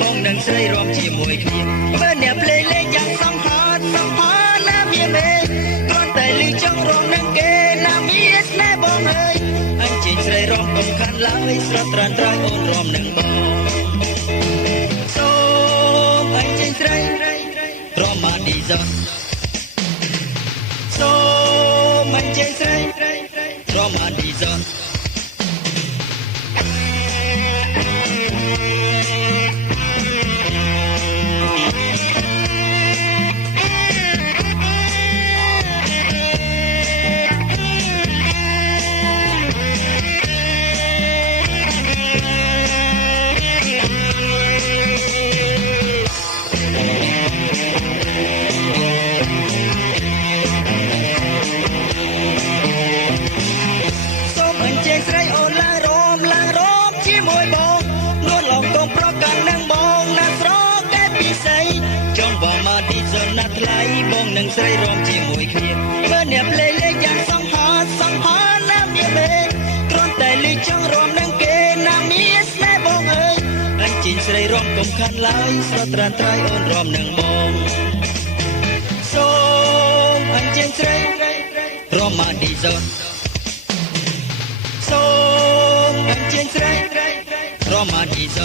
បងនឹងស្រីរំជាមួយគ្នាបើអ្នកភ្លេងលេងយ៉ាងសង្ហាណាវាមេគ្រាន់តែលឺចង់រំនឹងគេណាមានស្នេហ៍បងអើយអញជិះស្រីរំកុំខានឡើយស្រស់ត្រានត្រៃអូនរំនឹងបងសូមអញជិះស្រីរំមកឌីសសូមអញជិះស្រីរំមកឌីសបងនឹងស្រីរំជាមួយគ្នាបើអ្នកភ្លេងលេងយ៉ាងសង្ហាណាមានមេគ្រាន់តែលឺចង់រំនឹងគេណាមានស្នេហ៍បងអើយអញជិះស្រីរំកុំខានឡើយស្រស់ត្រានត្រៃអូនរំនឹងបងសូមអញជិះស្រីរំមកឌីសសូមអញជិះស្រីរំមកឌីស